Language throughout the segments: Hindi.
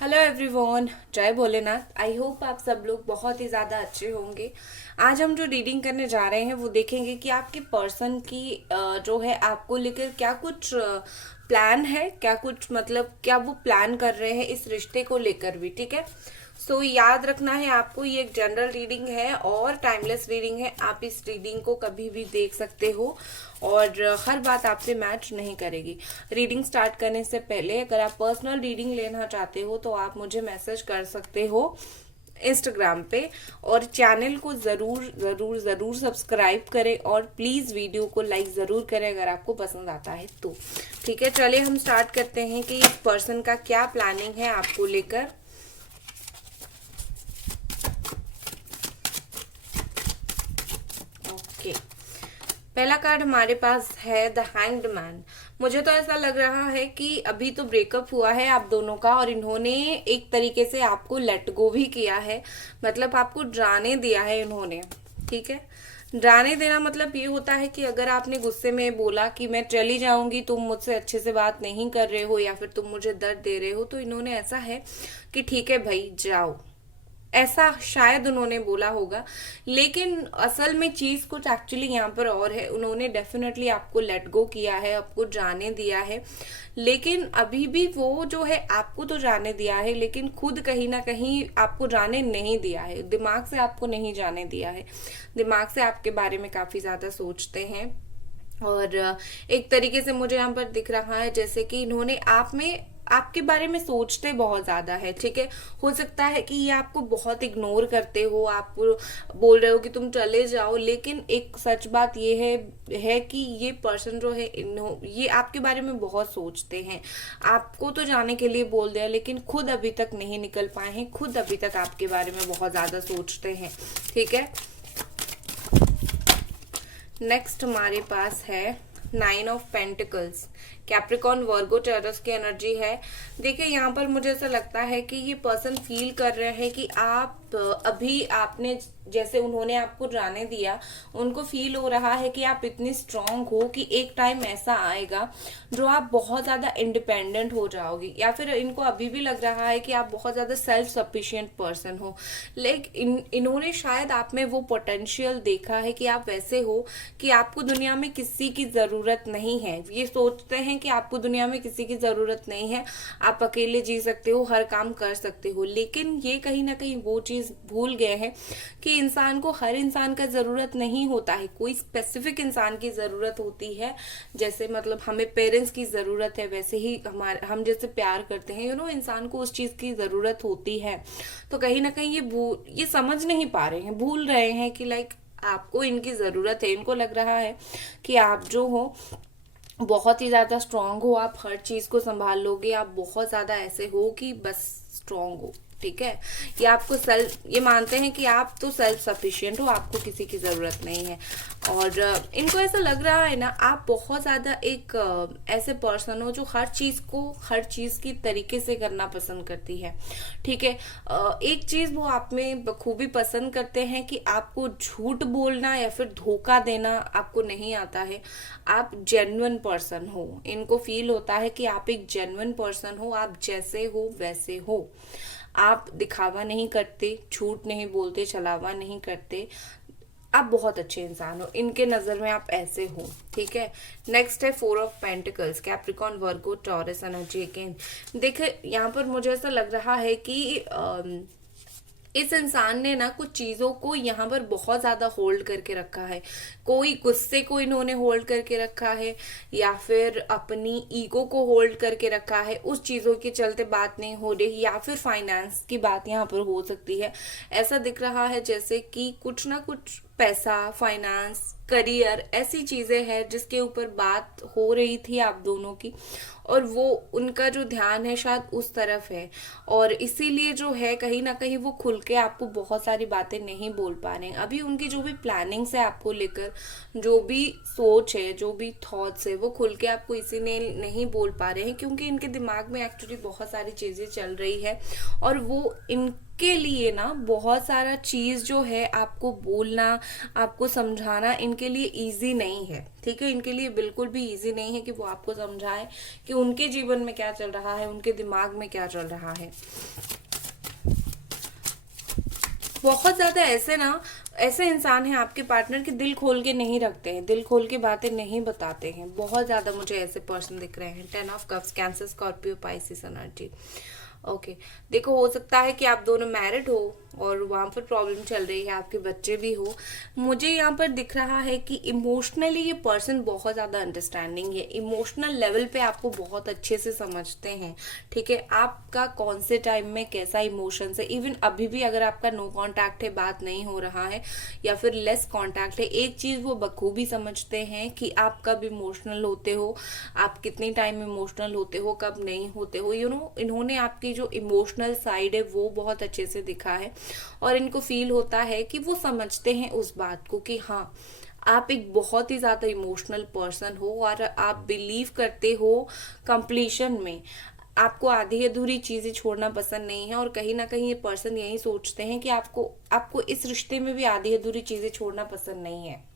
हेलो एवरीवन, जय भोलेनाथ। आई होप आप सब लोग बहुत ही ज़्यादा अच्छे होंगे। आज हम जो रीडिंग करने जा रहे हैं वो देखेंगे कि आपके पर्सन की जो है आपको लेकर क्या कुछ प्लान है, क्या कुछ मतलब क्या वो प्लान कर रहे हैं इस रिश्ते को लेकर भी। ठीक है, सो याद रखना है आपको, ये एक जनरल रीडिंग है और टाइमलेस रीडिंग है। आप इस रीडिंग को कभी भी देख सकते हो और हर बात आपसे मैच नहीं करेगी। रीडिंग स्टार्ट करने से पहले अगर आप पर्सनल रीडिंग लेना चाहते हो तो आप मुझे मैसेज कर सकते हो इंस्टाग्राम पे। और चैनल को ज़रूर ज़रूर ज़रूर सब्सक्राइब करें और प्लीज़ वीडियो को लाइक ज़रूर करें अगर आपको पसंद आता है तो। ठीक है, चलिए हम स्टार्ट करते हैं कि इस पर्सन का क्या प्लानिंग है आपको लेकर। ओके, पहला कार्ड हमारे पास है द हैंग्ड मैन। मुझे तो ऐसा लग रहा है कि अभी तो ब्रेकअप हुआ है आप दोनों का और इन्होंने एक तरीके से आपको लेट गो भी किया है, मतलब आपको जाने दिया है इन्होंने। ठीक है, जाने देना मतलब ये होता है कि अगर आपने गुस्से में बोला कि मैं चली जाऊंगी, तुम मुझसे अच्छे से बात नहीं कर रहे हो या फिर तुम मुझे दर्द दे रहे हो, तो इन्होंने ऐसा है कि ठीक है भाई जाओ, ऐसा शायद उन्होंने बोला होगा। लेकिन असल में चीज कुछ एक्चुअली यहाँ पर और है। उन्होंने डेफिनेटली आपको लेट गो किया है, आपको जाने दिया है, लेकिन अभी भी वो जो है आपको तो जाने दिया है लेकिन खुद कहीं ना कहीं आपको जाने नहीं दिया है। दिमाग से आपको नहीं जाने दिया है, दिमाग से आपके बारे में काफी ज्यादा सोचते हैं। और एक तरीके से मुझे यहाँ पर दिख रहा है जैसे कि इन्होंने आप में आपके बारे में सोचते बहुत ज्यादा है। ठीक है, हो सकता है कि ये आपको बहुत इग्नोर करते हो, आप बोल रहे हो कि तुम चले जाओ, लेकिन एक सच बात ये है कि ये पर्सन जो है ये आपके बारे में बहुत सोचते हैं। आपको तो जाने के लिए बोल दिया लेकिन खुद अभी तक नहीं निकल पाए हैं, खुद अभी तक आपके बारे में बहुत ज्यादा सोचते हैं। ठीक है, नेक्स्ट हमारे पास है 9 of pentacles. Capricorn Virgo Taurus की एनर्जी है। देखिए यहाँ पर मुझे ऐसा लगता है कि ये पर्सन फील कर रहे हैं कि आप अभी आपने जैसे उन्होंने आपको जाने दिया, उनको फील हो रहा है कि आप इतनी स्ट्रांग हो कि एक टाइम ऐसा आएगा जो आप बहुत ज्यादा इंडिपेंडेंट हो जाओगी, या फिर इनको अभी भी लग रहा है कि आप बहुत ज्यादा सेल्फ सफिशिएंट पर्सन हो। लेकिन इन्होंने शायद आप में वो पोटेंशियल देखा है कि आप वैसे हो कि आपको दुनिया में किसी की जरूरत नहीं है। ये सोचते हैं कि आपको दुनिया में किसी की जरूरत नहीं है, आप अकेले जी सकते हो, हर काम कर सकते हो। लेकिन ये कहीं ना कहीं वो चीज भूल गए हैं कि इंसान को हर इंसान का जरूरत नहीं होता है, कोई स्पेसिफिक इंसान की जरूरत होती है। जैसे मतलब हमें पेरेंट्स की जरूरत है, वैसे ही हमारे हम जैसे प्यार करते हैं इंसान को उस चीज की जरूरत होती है। तो कहीं ना कहीं ये समझ नहीं पा रहे हैं, भूल रहे हैं कि लाइक आपको इनकी जरूरत है। इनको लग रहा है कि आप जो हो बहुत ही ज्यादा स्ट्रांग हो, आप हर चीज को संभाल लोगे, आप बहुत ज्यादा ऐसे हो कि बस स्ट्रांग हो। ठीक है, ये मानते हैं कि आप तो सेल्फ सफिशिएंट हो, आपको किसी की जरूरत नहीं है। और इनको ऐसा लग रहा है ना, आप बहुत ज्यादा एक ऐसे पर्सन हो जो हर चीज को हर चीज की तरीके से करना पसंद करती है। ठीक है, एक चीज वो आप में बखूबी पसंद करते हैं कि आपको झूठ बोलना या फिर धोखा देना आपको नहीं आता है। आप जेन्युइन पर्सन हो, इनको फील होता है कि आप एक जेन्युइन पर्सन हो, आप जैसे हो वैसे हो, आप दिखावा नहीं करते, झूठ नहीं बोलते, छलावा नहीं करते, आप बहुत अच्छे इंसान हो, इनके नजर में आप ऐसे हो। ठीक है, नेक्स्ट है 4 of pentacles. Capricorn Virgo taurus energy again. देखिए यहाँ पर मुझे ऐसा लग रहा है कि इस इंसान ने ना कुछ चीजों को यहाँ पर बहुत ज्यादा होल्ड करके रखा है। कोई गुस्से को इन्होंने होल्ड करके रखा है या फिर अपनी ईगो को होल्ड करके रखा है, उस चीजों के चलते बात नहीं हो रही, या फिर फाइनेंस की बात यहाँ पर हो सकती है। ऐसा दिख रहा है जैसे कि कुछ ना कुछ पैसा, फाइनेंस, करियर, ऐसी चीजें हैं जिसके ऊपर बात हो रही थी आप दोनों की, और वो उनका जो ध्यान है शायद उस तरफ है। और इसीलिए जो है कहीं ना कहीं वो खुल के आपको बहुत सारी बातें नहीं बोल पा रहे हैं। अभी उनकी जो भी प्लानिंग्स है आपको लेकर, जो भी सोच है, जो भी थॉट्स है, वो खुल के आपको इसीलिए नहीं बोल पा रहे हैं क्योंकि इनके दिमाग में एक्चुअली बहुत सारी चीजें चल रही है और वो इन आपके लिए ना बहुत सारा चीज जो है आपको बोलना, आपको समझाना इनके लिए इजी नहीं है। ठीक है, इनके लिए बिल्कुल भी इजी नहीं है कि वो आपको समझाए कि उनके जीवन में क्या चल रहा है, उनके दिमाग में क्या चल रहा है। बहुत ज्यादा ऐसे इंसान हैं आपके पार्टनर के दिल खोल के नहीं रखते हैं, दिल खोल के बातें नहीं बताते हैं। बहुत ज्यादा मुझे ऐसे पर्सन दिख रहे हैं। 10 of cups, cancer, Scorpio, Pisces energy. Okay, देखो हो सकता है कि आप दोनों मैरिड हो और वहां पर प्रॉब्लम चल रही है, आपके बच्चे भी हो। मुझे यहाँ पर दिख रहा है कि इमोशनली ये पर्सन बहुत ज्यादा अंडरस्टैंडिंग है, इमोशनल लेवल पे आपको बहुत अच्छे से समझते हैं। ठीक है, आपका कौन से टाइम में कैसा इमोशंस है, इवन अभी भी अगर आपका नो कांटेक्ट है, बात नहीं हो रहा है या फिर लेस कांटेक्ट है, एक चीज वो बखूबी समझते हैं कि आप कब इमोशनल होते हो, आप कितनी टाइम इमोशनल होते हो, कब नहीं होते हो। इन्होंने आपकी जो इमोशनल साइड है वो बहुत अच्छे से दिखा है और इनको फील होता है कि वो समझते हैं उस बात को कि हाँ, आप एक बहुत ही ज्यादा इमोशनल पर्सन हो और आप बिलीव करते हो कंप्लीशन में। आपको आधी अधूरी चीजें छोड़ना पसंद नहीं है और कहीं ना कहीं ये पर्सन यही सोचते हैं कि आपको इस रिश्ते में भी आधी अधूरी चीजें छोड़ना पसंद नहीं है।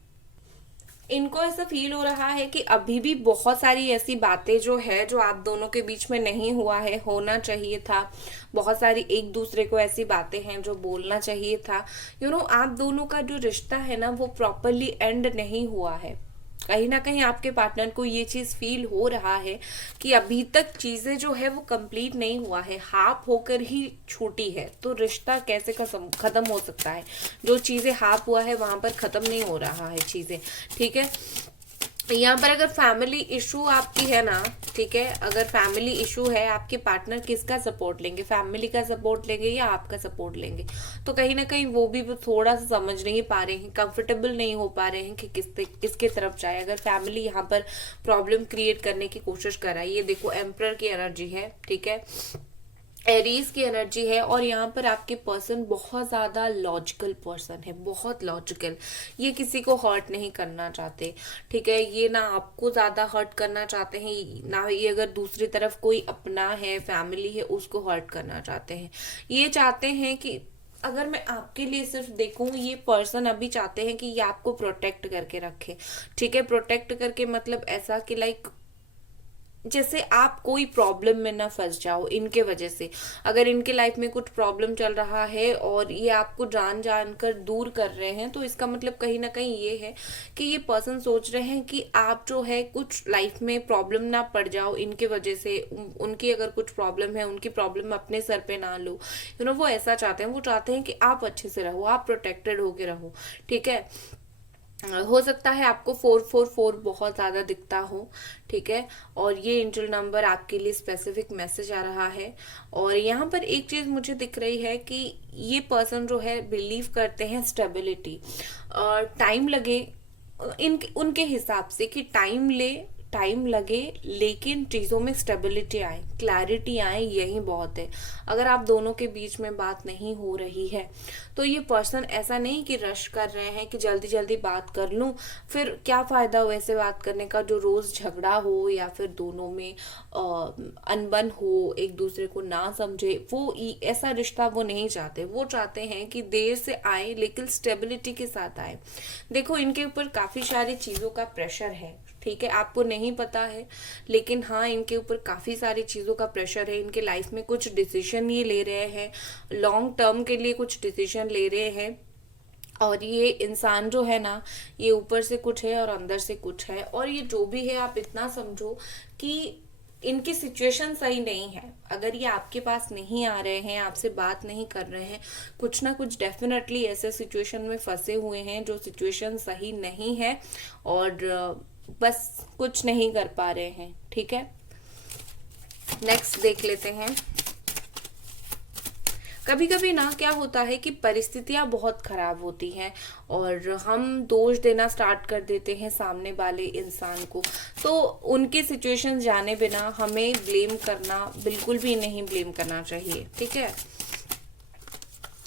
इनको ऐसा फील हो रहा है कि अभी भी बहुत सारी ऐसी बातें जो है जो आप दोनों के बीच में नहीं हुआ है, होना चाहिए था। बहुत सारी एक दूसरे को ऐसी बातें हैं जो बोलना चाहिए था। आप दोनों का जो रिश्ता है ना वो प्रॉपरली एंड नहीं हुआ है। कहीं ना कहीं आपके पार्टनर को ये चीज फील हो रहा है कि अभी तक चीजें जो है वो कंप्लीट नहीं हुआ है, हाफ होकर ही छूटी है। तो रिश्ता कैसे खत्म हो सकता है? जो चीजें हाफ हुआ है वहां पर खत्म नहीं हो रहा है चीजें। ठीक है, यहाँ पर अगर फैमिली इशू आपकी है ना, ठीक है, अगर फैमिली इशू है, आपके पार्टनर किसका सपोर्ट लेंगे, फैमिली का सपोर्ट लेंगे या आपका सपोर्ट लेंगे? तो कहीं ना कहीं वो भी थोड़ा सा समझ नहीं पा रहे हैं, कंफर्टेबल नहीं हो पा रहे हैं कि किसके तरफ जाए। अगर फैमिली यहाँ पर प्रॉब्लम क्रिएट करने की कोशिश कर रहा है, ये देखो एम्परर की एनर्जी है, ठीक है, एरीज की एनर्जी है और यहाँ पर आपके पर्सन बहुत ज्यादा लॉजिकल पर्सन है, बहुत लॉजिकल। ये किसी को हर्ट नहीं करना चाहते। ठीक है, ये ना आपको ज्यादा हर्ट करना चाहते हैं, ना ये अगर दूसरी तरफ कोई अपना है, फैमिली है, उसको हर्ट करना चाहते हैं। ये चाहते हैं कि अगर मैं आपके लिए सिर्फ देखूं, ये पर्सन अभी चाहते हैं कि ये आपको प्रोटेक्ट करके रखे। ठीक है, प्रोटेक्ट करके मतलब ऐसा कि लाइक जैसे आप कोई प्रॉब्लम में ना फंस जाओ इनके वजह से। अगर इनके लाइफ में कुछ प्रॉब्लम चल रहा है और ये आपको जान जान कर दूर कर रहे हैं, तो इसका मतलब कहीं ना कहीं ये है कि ये पर्सन सोच रहे हैं कि आप जो है कुछ लाइफ में प्रॉब्लम ना पड़ जाओ इनके वजह से। उनकी अगर कुछ प्रॉब्लम है, उनकी प्रॉब्लम अपने सर पे ना लो। वो ऐसा चाहते हैं, वो चाहते हैं कि आप अच्छे से रहो, आप प्रोटेक्टेड होके रहो। ठीक है, हो सकता है आपको 444 बहुत ज्यादा दिखता हो। ठीक है, और ये एंजल नंबर आपके लिए स्पेसिफिक मैसेज आ रहा है। और यहाँ पर एक चीज मुझे दिख रही है कि ये पर्सन जो है बिलीव करते हैं स्टेबिलिटी, और टाइम लगे उनके हिसाब से कि टाइम लगे लेकिन चीजों में स्टेबिलिटी आए, क्लैरिटी आए, यही बहुत है। अगर आप दोनों के बीच में बात नहीं हो रही है तो ये पर्सन ऐसा नहीं कि रश कर रहे हैं कि जल्दी जल्दी बात कर लूं, फिर क्या फायदा हो ऐसे बात करने का जो रोज झगड़ा हो या फिर दोनों में अनबन हो, एक दूसरे को ना समझे। वो ऐसा रिश्ता वो नहीं चाहते। वो चाहते हैं कि देर से आए लेकिन स्टेबिलिटी के साथ आए। देखो इनके ऊपर काफी सारी चीजों का प्रेशर है। ठीक है, आपको नहीं पता है लेकिन हाँ, इनके ऊपर काफी सारी चीजों का प्रेशर है। इनके लाइफ में कुछ डिसीजन ये ले रहे हैं, लॉन्ग टर्म के लिए कुछ डिसीजन ले रहे हैं। और ये इंसान जो है ना, ये ऊपर से कुछ है और अंदर से कुछ है। और ये जो भी है, आप इतना समझो कि इनकी सिचुएशन सही नहीं है। अगर ये आपके पास नहीं आ रहे हैं, आपसे बात नहीं कर रहे हैं, कुछ ना कुछ डेफिनेटली ऐसे सिचुएशन में फंसे हुए हैं जो सिचुएशन सही नहीं है और बस कुछ नहीं कर पा रहे हैं। ठीक है, नेक्स्ट देख लेते हैं। कभी कभी ना क्या होता है कि परिस्थितियां बहुत खराब होती हैं और हम दोष देना स्टार्ट कर देते हैं सामने वाले इंसान को। तो उनकी सिचुएशन जाने बिना हमें ब्लेम करना बिल्कुल भी नहीं ब्लेम करना चाहिए। ठीक है,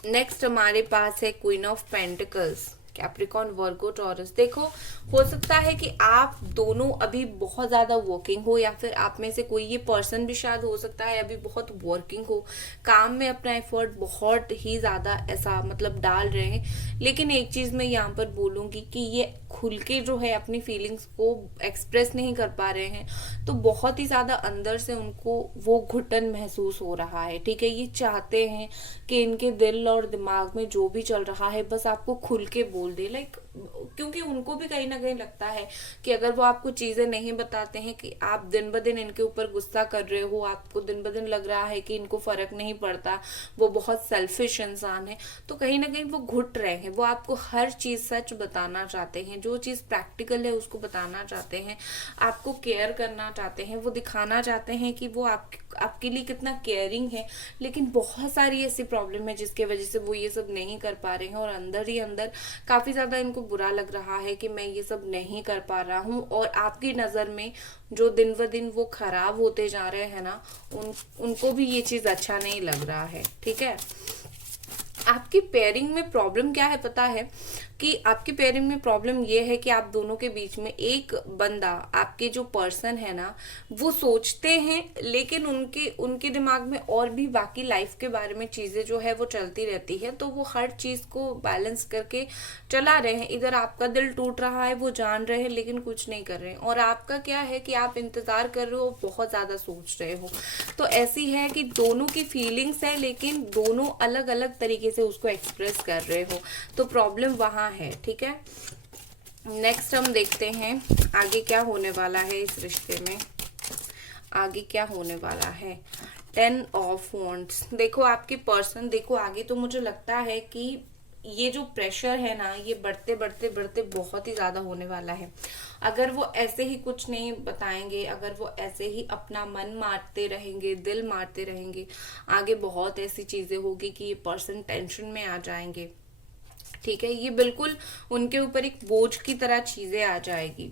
नेक्स्ट हमारे पास है queen of pentacles, Capricorn Virgo taurus. देखो, हो सकता है कि आप दोनों अभी बहुत ज्यादा वर्किंग हो, या फिर आप में से कोई ये पर्सन भी शायद हो सकता है अभी बहुत वर्किंग हो, काम में अपना एफर्ट बहुत ही ज्यादा ऐसा मतलब डाल रहे हैं। लेकिन एक चीज मैं यहाँ पर बोलूंगी कि ये खुल के जो है अपनी फीलिंग्स को एक्सप्रेस नहीं कर पा रहे हैं, तो बहुत ही ज्यादा अंदर से उनको वो घुटन महसूस हो रहा है। ठीक है, ये चाहते हैं कि इनके दिल और दिमाग में जो भी चल रहा है बस आपको खुल के बोल दे, लाइक क्योंकि उनको भी कहीं ना कहीं लगता है कि अगर वो आपको चीजें नहीं बताते हैं कि आप दिन ब दिन इनके ऊपर गुस्सा कर रहे हो, आपको दिन ब दिन लग रहा है कि इनको फर्क नहीं पड़ता, वो बहुत सेल्फिश इंसान है, तो कहीं ना कहीं वो घुट रहे हैं। वो आपको हर चीज सच बताना चाहते हैं, जो चीज प्रैक्टिकल है उसको बताना चाहते हैं, आपको केयर करना चाहते हैं, वो दिखाना चाहते हैं कि वो आपके लिए कितना केयरिंग है। लेकिन बहुत सारी ऐसी प्रॉब्लम है जिसके वजह से वो ये सब नहीं कर पा रहे हैं, और अंदर ही अंदर काफी ज्यादा इनको बुरा लग रहा है कि मैं ये सब नहीं कर पा रहा हूँ। और आपकी नजर में जो दिन ब दिन वो खराब होते जा रहे हैं ना, उनको भी ये चीज अच्छा नहीं लग रहा है। ठीक है, आपकी पेयरिंग में प्रॉब्लम क्या है पता है? कि आपकी पेयरिंग में प्रॉब्लम ये है कि आप दोनों के बीच में एक बंदा, आपके जो पर्सन है ना, वो सोचते हैं लेकिन उनके उनके दिमाग में और भी बाकी लाइफ के बारे में चीजें जो है वो चलती रहती है, तो वो हर चीज को बैलेंस करके चला रहे हैं। इधर आपका दिल टूट रहा है, वो जान रहे हैं लेकिन कुछ नहीं कर रहे हैं, और आपका क्या है कि आप इंतजार कर रहे हो, बहुत ज्यादा सोच रहे हो। तो ऐसी है कि दोनों की फीलिंग्स है लेकिन दोनों अलग अलग तरीके से उसको एक्सप्रेस कर रहे हो, तो प्रॉब्लम वहां है। ठीक है, नेक्स्ट हम देखते हैं आगे क्या होने वाला है इस रिश्ते में। आगे क्या होने वाला है? 10 ऑफ वॉन्ड्स। देखो आपके पर्सन, देखो आगे तो मुझे लगता है कि ये जो प्रेशर है ना, ये बढ़ते बढ़ते बढ़ते बहुत ही ज्यादा होने वाला है। अगर वो ऐसे ही कुछ नहीं बताएंगे, अगर वो ऐसे ही अपना मन मारते रहेंगे, दिल मारते रहेंगे, आगे बहुत ऐसी चीजें होगी कि ये पर्सन टेंशन में आ जाएंगे। ठीक है, ये बिल्कुल उनके ऊपर एक बोझ की तरह चीजें आ जाएगी,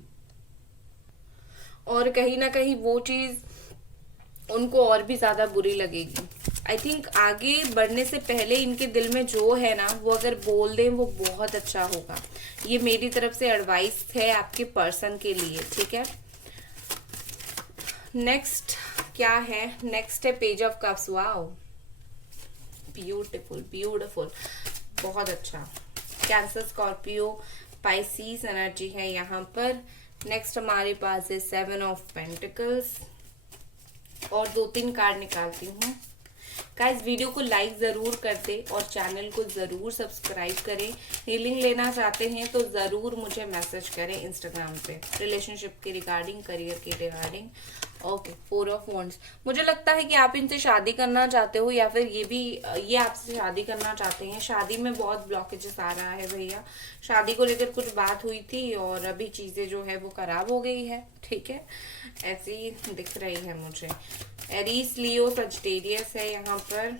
और कहीं ना कहीं वो चीज उनको और भी ज्यादा बुरी लगेगी। आई थिंक आगे बढ़ने से पहले इनके दिल में जो है ना, वो अगर बोल दें वो बहुत अच्छा होगा। ये मेरी तरफ से एडवाइस है आपके पर्सन के लिए। ठीक है, नेक्स्ट क्या है? नेक्स्ट है page of cups. Wow, beautiful beautiful, बहुत अच्छा। कैंसर, स्कॉर्पियो, पाइसीस एनर्जी है यहाँ पर। नेक्स्ट हमारे पास है 7 ऑफ पेंटिकल्स, और 2-3 कार्ड निकालती हूँ। गाइस, वीडियो को लाइक जरूर कर दे और चैनल को जरूर सब्सक्राइब करें। हीलिंग लेना चाहते हैं तो जरूर मुझे मैसेज करें इंस्टाग्राम पे, रिलेशनशिप के रिगार्डिंग, करियर के रिगार्डिंग। Okay, 4 of wands. मुझे लगता है कि आप इनसे शादी करना चाहते हो, या फिर ये आपसे शादी करना चाहते हैं। शादी में बहुत ब्लॉकेजेस आ रहा है भैया, शादी को लेकर कुछ बात हुई थी और अभी चीजें जो है वो खराब हो गई है। ठीक है, ऐसी दिख रही है मुझे। एरीज, लियो, सजिटेरियस है यहाँ पर।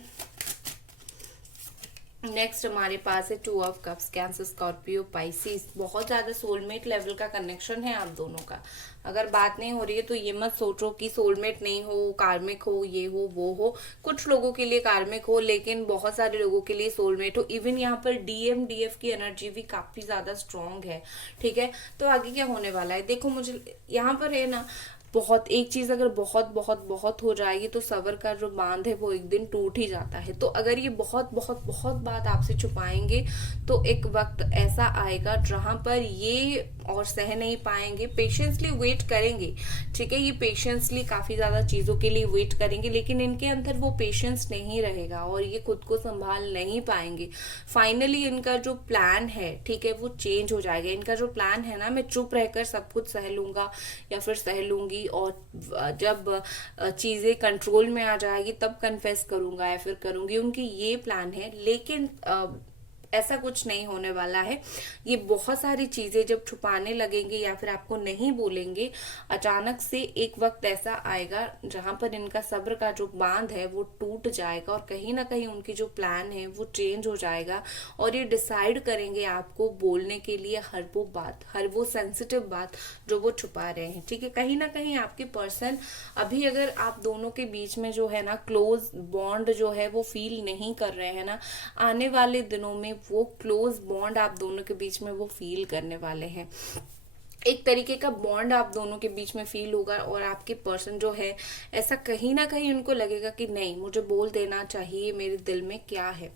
नेक्स्ट हमारे पास है 2 of cups, cancer, Scorpio, Pisces. बहुत ज्यादा सोलमेट लेवल का कनेक्शन है आप दोनों का। अगर बात नहीं हो रही है तो ये मत सोचो कि सोलमेट नहीं हो, कार्मिक हो, ये हो वो हो। कुछ लोगों के लिए कार्मिक हो, लेकिन बहुत सारे लोगों के लिए सोलमेट हो। इवन यहाँ पर डीएम डीएफ की एनर्जी भी काफी ज्यादा स्ट्रांग है। ठीक है, तो आगे क्या होने वाला है? देखो, मुझे यहाँ पर है ना, बहुत एक चीज अगर बहुत बहुत बहुत हो जाएगी तो सबर का जो बांध है वो एक दिन टूट ही जाता है। तो अगर ये बहुत बहुत बहुत बात आपसे छुपाएंगे तो एक वक्त ऐसा आएगा जहां पर ये और सह नहीं पाएंगे, पेशेंसली वेट करेंगे। ठीक है, ये पेशेंसली काफी ज्यादा चीजों के लिए वेट करेंगे, लेकिन इनके अंदर वो पेशेंस नहीं रहेगा और ये खुद को संभाल नहीं पाएंगे। फाइनली इनका जो प्लान है, ठीक है, वो चेंज हो जाएगा। इनका जो प्लान है ना, मैं चुप रहकर सब कुछ सह लूंगा या फिर सह लूंगी, और जब चीजें कंट्रोल में आ जाएगी तब कन्फेस करूंगा या फिर करूंगी, उनकी ये प्लान है। लेकिन ऐसा कुछ नहीं होने वाला है। ये बहुत सारी चीजें जब छुपाने लगेंगे या फिर आपको नहीं बोलेंगे, अचानक से एक वक्त ऐसा आएगा जहां पर इनका सब्र का जो बांध है वो टूट जाएगा, और कहीं ना कहीं उनकी जो प्लान है वो चेंज हो जाएगा, और ये डिसाइड करेंगे आपको बोलने के लिए हर वो बात, हर वो सेंसिटिव बात जो वो छुपा रहे हैं। ठीक है, कहीं ना कहीं आपके पर्सन अभी, अगर आप दोनों के बीच में जो है ना क्लोज बॉन्ड जो है वो फील नहीं कर रहे हैं ना, आने वाले दिनों में वो क्लोज बॉन्ड आप दोनों के बीच में वो फील करने वाले हैं। एक तरीके का बॉन्ड आप दोनों के बीच में फील होगा, और आपके पर्सन जो है ऐसा कहीं ना कहीं उनको लगेगा कि नहीं, मुझे बोल देना चाहिए मेरे दिल में क्या है।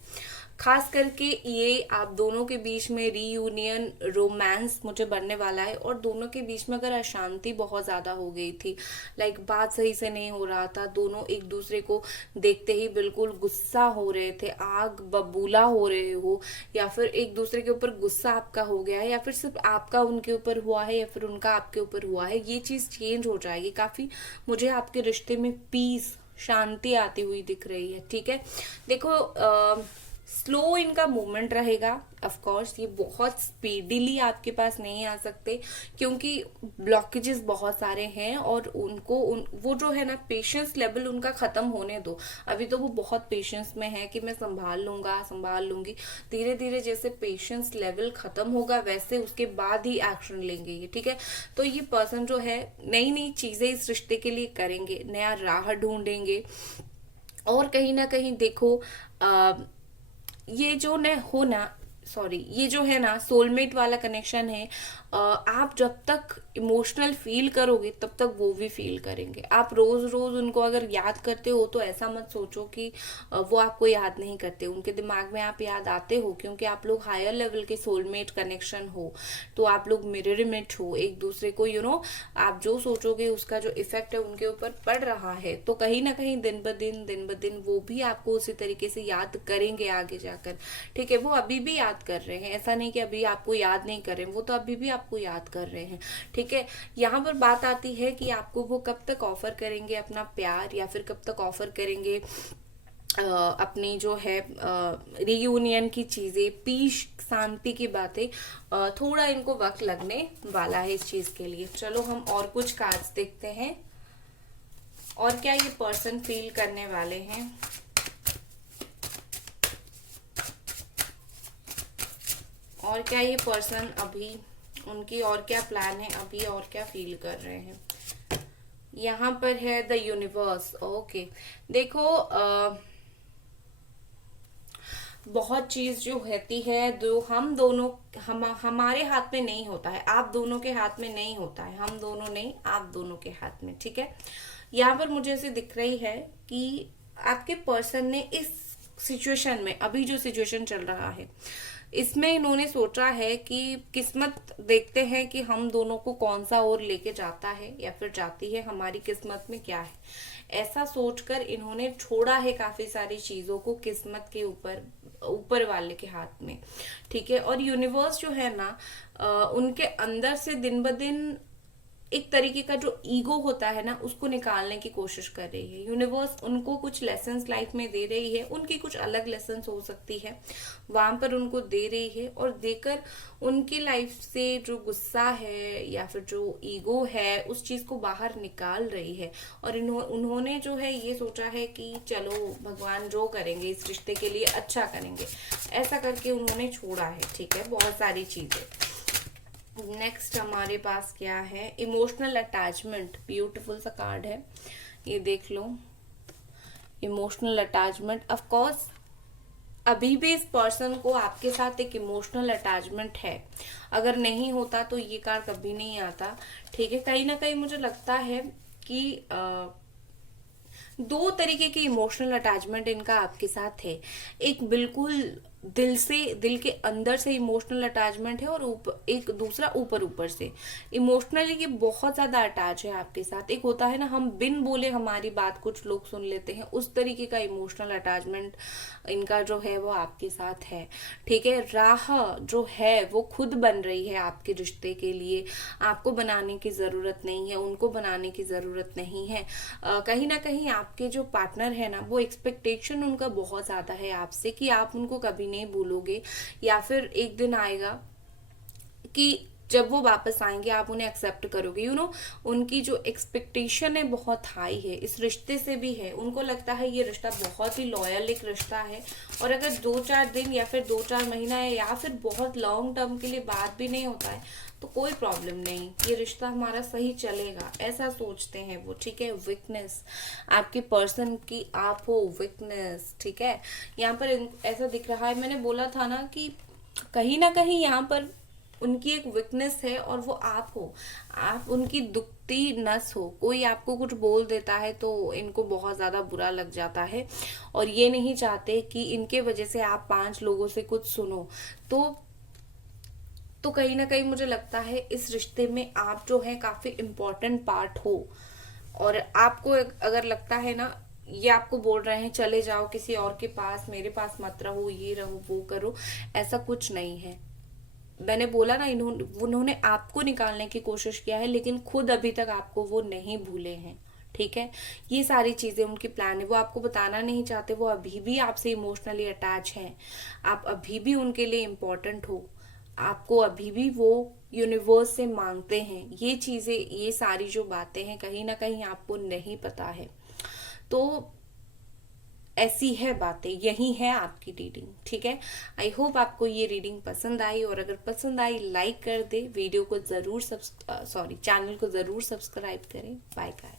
खास करके ये आप दोनों के बीच में रीयूनियन रोमांस मुझे बनने वाला है, और दोनों के बीच में अगर अशांति बहुत ज़्यादा हो गई थी, लाइक बात सही से नहीं हो रहा था, दोनों एक दूसरे को देखते ही बिल्कुल गुस्सा हो रहे थे, आग बबूला हो रहे हो, या फिर एक दूसरे के ऊपर गुस्सा आपका हो गया है, या फिर सिर्फ आपका उनके ऊपर हुआ है, या फिर उनका आपके ऊपर हुआ है, ये चीज़ चेंज हो जाएगी। काफ़ी मुझे आपके रिश्ते में पीस, शांति आती हुई दिख रही है। ठीक है, देखो स्लो इनका मूवमेंट रहेगा। ऑफ कोर्स ये बहुत स्पीडीली आपके पास नहीं आ सकते, क्योंकि ब्लॉकेजेस बहुत सारे हैं, और वो जो है ना, पेशेंस लेवल उनका खत्म होने दो। अभी तो वो बहुत पेशेंस में है कि मैं संभाल लूंगी। धीरे धीरे जैसे पेशेंस लेवल खत्म होगा, वैसे उसके बाद ही एक्शन लेंगे ये। ठीक है, तो ये पर्सन जो है नई नई चीजें इस रिश्ते के लिए करेंगे, नया राह ढूंढेंगे, और कहीं ना कहीं देखो ये जो है ना सोलमेट वाला कनेक्शन है। आप जब तक इमोशनल फील करोगे तब तक वो भी फील करेंगे। आप रोज रोज उनको अगर याद करते हो तो ऐसा मत सोचो कि वो आपको याद नहीं करते, उनके दिमाग में आप याद आते हो, क्योंकि आप लोग हायर लेवल के सोलमेट कनेक्शन हो, तो आप लोग मिरर इमेज हो एक दूसरे को। आप जो सोचोगे उसका जो इफेक्ट है उनके ऊपर पड़ रहा है, तो कहीं ना कहीं दिन ब दिन वो भी आपको उसी तरीके से याद करेंगे आगे जाकर। ठीक है, वो अभी भी याद कर रहे हैं, ऐसा नहीं कि अभी आपको याद नहीं कर रहे हैं, वो तो अभी भी आपको याद कर रहे हैं। ठीक है, यहाँ पर बात आती है कि आपको वो कब तक ऑफर करेंगे अपना प्यार, या फिर कब तक ऑफर करेंगे अपनी जो है रियूनियन की चीजें, पीस, शांति की बातें। थोड़ा इनको वक्त लगने वाला है इस चीज के लिए। चलो हम और कुछ कार्ड्स देखते हैं, और क्या ये पर्सन फील करने वाले हैं। और क्या ये पर्सन अभी, उनकी और क्या प्लान है अभी, और क्या फील कर रहे हैं। यहाँ पर है द यूनिवर्स। ओके, देखो बहुत चीज जो रहती है, जो हमारे हाथ में नहीं होता है, आप दोनों के हाथ में नहीं होता है, हम दोनों नहीं, आप दोनों के हाथ में। ठीक है, यहाँ पर मुझे ऐसे दिख रही है कि आपके पर्सन ने इस सिचुएशन में, अभी जो सिचुएशन चल रहा है, इसमें इन्होंने सोचा है कि किस्मत देखते हैं कि हम दोनों को कौन सा और लेके जाता है या फिर जाती है, हमारी किस्मत में क्या है। ऐसा सोचकर इन्होंने छोड़ा है काफी सारी चीजों को किस्मत के ऊपर वाले के हाथ में। ठीक है, और यूनिवर्स जो है ना, उनके अंदर से दिन ब दिन एक तरीके का जो ईगो होता है ना, उसको निकालने की कोशिश कर रही है। यूनिवर्स उनको कुछ लेसन्स लाइफ में दे रही है, उनकी कुछ अलग लेसन्स हो सकती है, वहां पर उनको दे रही है, और देकर उनकी लाइफ से जो गुस्सा है या फिर जो ईगो है उस चीज को बाहर निकाल रही है। और उन्होंने जो है ये सोचा है कि चलो भगवान जो करेंगे इस रिश्ते के लिए अच्छा करेंगे, ऐसा करके उन्होंने छोड़ा है। ठीक है, बहुत सारी चीजें। नेक्स्ट हमारे पास क्या है, इमोशनल अटैचमेंट। ब्यूटीफुल सा कार्ड है, ये देख लो, इमोशनल अटैचमेंट। ऑफ कोर्स अभी भी इस पर्सन को आपके साथ एक इमोशनल अटैचमेंट है, अगर नहीं होता तो ये कार्ड कभी नहीं आता। ठीक है, कहीं ना कहीं मुझे लगता है कि दो तरीके की इमोशनल अटैचमेंट इनका आपके साथ है। एक बिल्कुल दिल के अंदर से इमोशनल अटैचमेंट है, और एक दूसरा ऊपर से इमोशनली ये बहुत ज्यादा अटैच है आपके साथ। एक होता है ना, हम बिन बोले हमारी बात कुछ लोग सुन लेते हैं, उस तरीके का इमोशनल अटैचमेंट इनका जो है वो आपके साथ है। ठीक है, राह जो है वो खुद बन रही है आपके रिश्ते के लिए, आपको बनाने की जरूरत नहीं है, उनको बनाने की जरूरत नहीं है। कहीं ना कहीं आपके जो पार्टनर है ना, वो एक्सपेक्टेशन उनका बहुत ज्यादा है आपसे कि आप उनको कभी नहीं भूलोगे, या फिर एक दिन आएगा कि जब वो वापस आएंगे आप उन्हें एक्सेप्ट करोगे। उनकी जो एक्सपेक्टेशन है बहुत हाई है, इस रिश्ते से भी है। उनको लगता है ये रिश्ता बहुत ही लॉयल एक रिश्ता है, और अगर 2-4 दिन या फिर 2-4 महीना है या फिर बहुत लॉन्ग टर्म के लिए बात भी नहीं होता है, तो कोई प्रॉब्लम नहीं, ये रिश्ता हमारा सही चलेगा, ऐसा सोचते हैं वो, ठीक है। वीकनेस आपके पर्सन की आप हो, वीकनेस, ठीक है। यहाँ पर ऐसा दिख रहा है, मैंने बोला था ना कि कहीं ना कहीं यहाँ पर उनकी एक वीकनेस है और वो आप हो, आप उनकी दुखती नस हो। कोई आपको कुछ बोल देता है तो इनको बहुत ज्यादा बुरा लग जाता है और ये नहीं चाहते कि इनके वजह से आप 5 लोगों से कुछ सुनो। तो कहीं ना कहीं मुझे लगता है इस रिश्ते में आप जो है काफी इम्पोर्टेंट पार्ट हो। और आपको अगर लगता है ना, ये आपको बोल रहे हैं चले जाओ किसी और के पास, मेरे पास मत रहो, ये रहो वो करो, ऐसा कुछ नहीं है। मैंने बोला ना, उन्होंने आपको निकालने की कोशिश किया है लेकिन खुद अभी तक आपको वो नहीं भूले हैं, ठीक है। ये सारी चीजें उनकी प्लान है, वो आपको बताना नहीं चाहते, वो अभी भी आपसे इमोशनली अटैच हैं, आप अभी भी उनके लिए इम्पोर्टेंट हो, आपको अभी भी वो यूनिवर्स से मांगते हैं। ये चीजें, ये सारी जो बातें हैं कहीं ना कहीं आपको नहीं पता है। तो ऐसी है बातें, यही है आपकी रीडिंग, ठीक है। आई होप आपको ये रीडिंग पसंद आई, और अगर पसंद आई लाइक कर दे, वीडियो को जरूर चैनल को जरूर सब्सक्राइब करें। Bye bye.